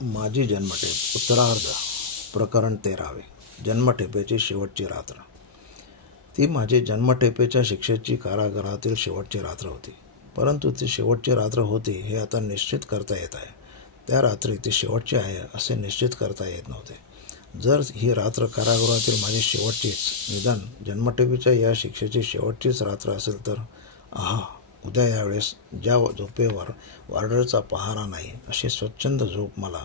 माझी जन्मठेप उत्तरार्ध प्रकरण 13. जन्मठेपेची शेवटची रात्र. ती माझी जन्मठेपेच्या शिक्षेची कारागृहातील शेवटची रात्र होती. परंतु ती शेवटची रात्र होती हे आता निश्चित करता येत आहे. त्या रात्री ती शेवटची आहे असे निश्चित करता येत नव्हते. जर ही रात्र कारागृहातील माझी शेवटचीच, निदान जन्मठेपेच्या या शिक्षेची शेवटचीच रात्र असेल तर उद्या यावेळेस ज्या झोपेवर वार्डरचा पहारा नाही अशी स्वच्छंद झोप मला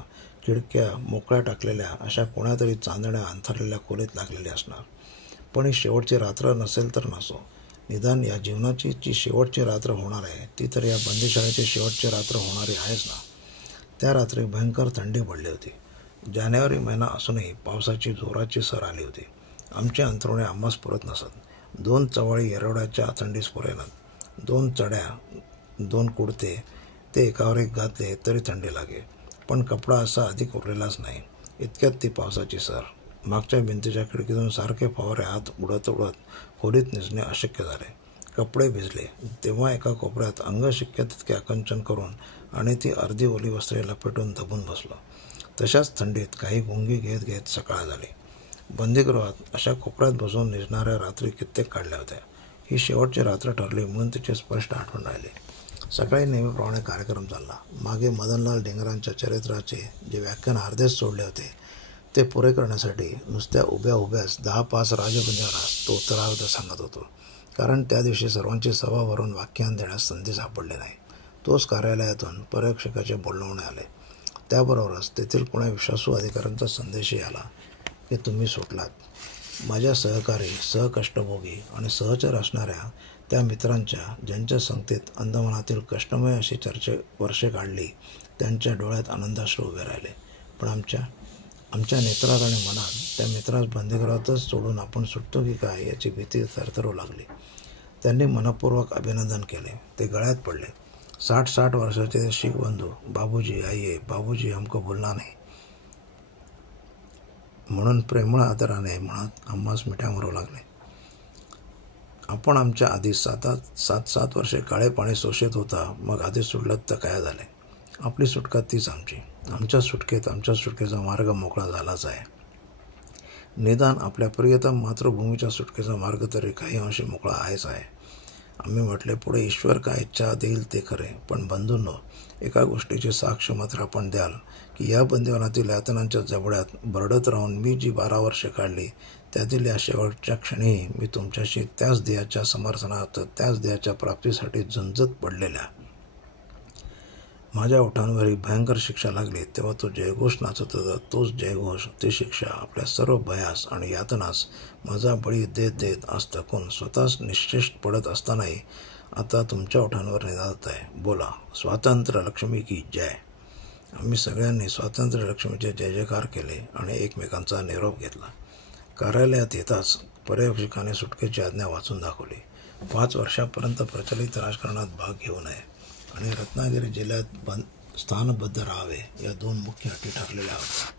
खिडक्या मोकळ्या टाकलेल्या अशा कोणातरी चांदण्या अंथरलेल्या खोलीत लागलेली असणार. पण ही शेवटची रात्र नसेल तर नसो, निदान या जीवनाची जी शेवटची रात्र होणार आहे ती तर या बंदिशाळेची शेवटची रात्र होणारी आहेच ना. त्या रात्री भयंकर थंडी पडली होती. जानेवारी महिना असूनही पावसाची जोराची सर आली होती. आमचे अंथरुणे आम्हास पुरत नसत. 2 चवळी येरवड्याच्या थंडीस पुरेनात. 2 चढ्या, 2 कुडते ते एकावर एक घातले तरी थंडी लागे, पण कपडा असा अधिक उरलेलाच नाही. इतक्यात ती पावसाची सर. मागच्या भिंतीच्या खिडकीतून सारखे फवारे आत उडत उडत खोलीत निजणे अशक्य झाले. कपडे भिजले. तेव्हा एका कोपऱ्यात अंग शक्य तितके आकंचन करून आणि ती अर्धी ओली वस्त्रे लपेटून दबून बसलो. तशाच थंडीत काही गुंगी घेत घेत सकाळ झाली. बंदीगृहात अशा कोपऱ्यात बसून निजणाऱ्या रात्री कित्येक काढल्या होत्या. ही शेवटची रात्र ठरली म्हणून तिची स्पष्ट आठवण राहिली. सकाळी नेहमीप्रमाणे कार्यक्रम चालला. मागे मदनलाल डेंगरांच्या चरित्राचे जे व्याख्यान अर्धेच सोडले होते ते पुरे करण्यासाठी नुसत्या उभ्या उभ्याच 10-5 राजबंदीवानास तो उत्तरार्ध सांगत होतो. कारण त्या दिवशी सर्वांची सभा भरून व्याख्यान देण्यास संधी सापडली नाही. तोच कार्यालयातून पर्यवेक्षकाचे बोलवणे आले. त्याबरोबरच तेथील कोणा विश्वासू अधिकाऱ्यांचा संदेशही आला की तुम्ही सुटलात. माझ्या सहकारी, सहकष्टभोगी आणि सहचर असणाऱ्या त्या मित्रांच्या, ज्यांच्या संगतीत अंदमानातील कष्टमय अशी वर्षे काढली, त्यांच्या डोळ्यात आनंदाश्रू उभे राहिले. पण आमच्या नेत्रात आणि मनात त्या मित्रास बंदीगृहातच सोडून आपण सुटतो की काय याची भीती थरथरू लागली. त्यांनी मनपूर्वक अभिनंदन केले. ते गळ्यात पडले. 60 वर्षाचे शीख बंधू, बाबूजी आइये, बाबूजी हमको भूलना नहीं म्हणून प्रेमळ आदराने म्हणत आम्हास मिठ्या मारू लागले. आपण आमच्या आधी 7 वर्षे काळे पाणी शोषित होता, मग आधी सुटलात तर काय झाले? आपली सुटका तीच आमची. आमच्या सुटकेचा मार्ग मोकळा झालाच आहे. निदान आपल्या प्रियतम मातृभूमीच्या सुटकेचा मार्ग तरी काही अंशी मोकळा आहेच आहे. आम्ही म्हटले, पुढे ईश्वर काय इच्छा देईल ते खरे, पण बंधूंनो, एका गोष्टीची साक्ष मात्र आपण द्याल की या बंदिवानातील यातनांच्या जबड्यात बरडत राहून मी जी 12 वर्षे काढली त्यातील या शेवटच्या क्षणी मी तुमच्याशी त्याच ध्येयाच्या समर्थनार्थ, त्याच ध्येयाच्या प्राप्तीसाठी झुंजत पडलेल्या माझ्या ओठांवर ही भयंकर शिक्षा लागली तेव्हा तो जयघोष नाचत होता. तोच जयघोष, ती शिक्षा आपल्या सर्व भयास आणि यातनास माझा बळी देत देत आज थकून स्वतःच निश्चेष पडत असतानाही आता तुमच्या ओठांवर निनादत आहे. बोला, स्वातंत्र्य लक्ष्मी की जय. आम्ही सगळ्यांनी स्वातंत्र्य लक्ष्मीचे जय जयकार केले आणि एकमेकांचा निरोप घेतला. कार्यालयात येताच पर्यवेक्षकाने सुटकेची आज्ञा वाचून दाखवली. 5 वर्षापर्यंत प्रचलित राजकारणात भाग घेऊ नये आणि रत्नागिरी जिल्ह्यात स्थानबद्ध राहावे या 2 मुख्य अटी ठरलेल्या होत्या.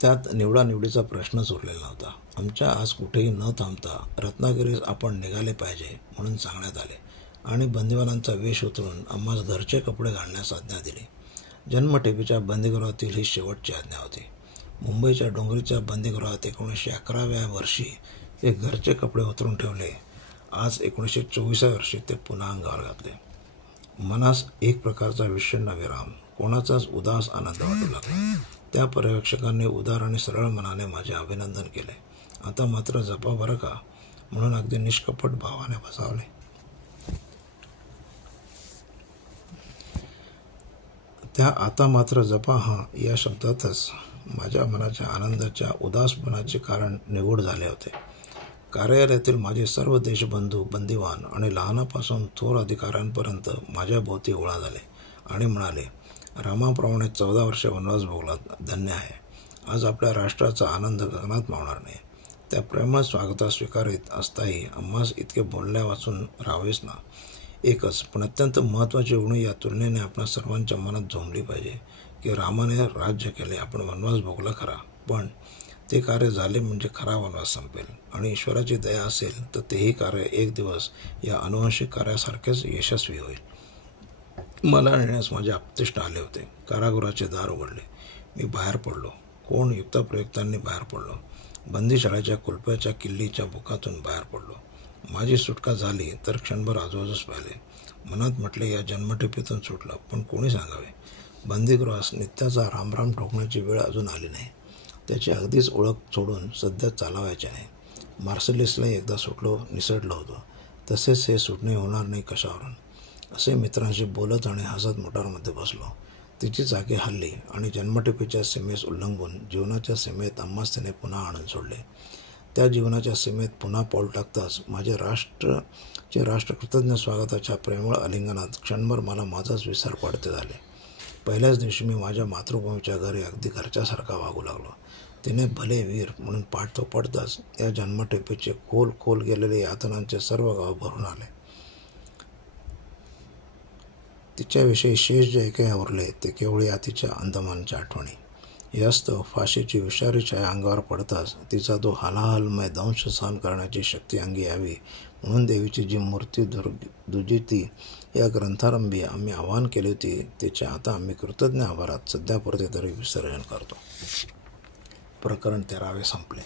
त्यात निवडानिवडीचा प्रश्नच उरलेला नव्हता. आमच्या आज कुठेही न थांबता रत्नागिरीस आपण निघाले पाहिजे म्हणून सांगण्यात आले आणि बंदिवानांचा वेश उतरून आम्हास घरचे कपडे घालण्यास आज्ञा दिली. जन्मठेपेच्या बंदीगृहातील ही शेवटची आज्ञा होती. मुंबईच्या डोंगरीच्या बंदीगृहात 1911व्या वर्षी ते घरचे कपडे उतरून ठेवले. आज 1924व्या वर्षी ते पुन्हा अंगावर घातले. मनास एक प्रकारचा विषण्ण विराम, कोणाचाच उदास आनंद वाटू लागला. त्या पर्यवेक्षकांनी उदार आणि सरळ मनाने माझे अभिनंदन केले. आता मात्र जपा बरं का म्हणून अगदी निष्कपट भावाने बजावले. त्या आता मात्र जपा या शब्दातच माझ्या मनाच्या आनंदाच्या उदासपणाचे कारण निगूढ झाले होते. कार्यालयातील माझे सर्व देशबंधू, बंदिवान आणि लहानापासून थोर अधिकाऱ्यांपर्यंत माझ्या भोवती गोळा झाले आणि म्हणाले, रामाप्रमाणे 14 वर्षे वनवास भोगलात, धन्य आहे. आज आपल्या राष्ट्राचा आनंद गगनात मावणार नाही. त्या प्रेमळ स्वागतास स्वीकारित असताही आम्हास इतके बोलण्या वाचून राहावेच ना. एकच पण अत्यंत महत्त्वाची उणीव या तुलनेने आपल्या सर्वांच्या मनात झोंबली पाहिजे की रामाने राज्य केले, आपण वनवास भोगला खरा, पण ते कार्य झाले म्हणजे खरा वनवास संपेल आणि ईश्वराची दया असेल तर तेही कार्य एक दिवस या अनुवंशिक कार्यासारखेच यशस्वी होईल. मला नेण्यास माझे आप्तेष्ट आले होते. कारागृहाचे दार उघडले. मी बाहेर पडलो. कोण युक्ताप्रयुक्तांनी बाहेर पडलो. बंदीशाळेच्या कुलप्याच्या किल्लीच्या बुकातून बाहेर पडलो. माझी सुटका झाली तर क्षणभर आजूबाजूस पाहिले. मनात म्हटले, या जन्मठेपेतून सुटलं, पण कोणी सांगावे. बंदीगृहास नित्याचा रामराम ठोकण्याची वेळ अजून आली नाही. त्याची अगदीच ओळख सोडून सध्या चालावायचे नाही. मार्सेलिसलाही एकदा सुटलो, निसटलो होतो. तसेच हे सुटणे होणार नाही कशावरून. असे मित्रांशी बोलत आणि हसत मोटारमध्ये बसलो. तिची चाके हलली आणि जन्मठेपेच्या सीमेस उल्लंघून जीवनाच्या सीमेत आम्हास तिने पुन्हा आणून सोडले. त्या जीवनाच्या सीमेत पुन्हा पाऊल टाकताच माझे राष्ट्रकृतज्ञ स्वागताच्या प्रेमळ आलिंगनात क्षणभर मला माझाच विसर पडते झाले. पहिल्याच दिवशी मी माझ्या मातृभूमीच्या घरी अगदी घरच्यासारखा वागू लागलो. तिने भले वीर म्हणून पाठ थोपटताच या जन्मठेपेचे खोल खोल गेलेले यातनांचे सर्व गाव भरून आले. तिच्याविषयी शेष जे काही उरले ते केवळ या तिच्या अंदमानच्या आठवणी. यास्तव फाशीची विषारी छाया अंगावर पडताच तिचा तो हालाहलमय दंश सहन करण्याची शक्ती अंगी यावी म्हणून देवीची जी मूर्ती दुजिती या ग्रंथारंभी आम्ही आवाहन केली होती, तिचे आता आम्ही कृतज्ञ आभारात सध्यापुरते तरी विसर्जन करतो. प्रकरण 13 संपले.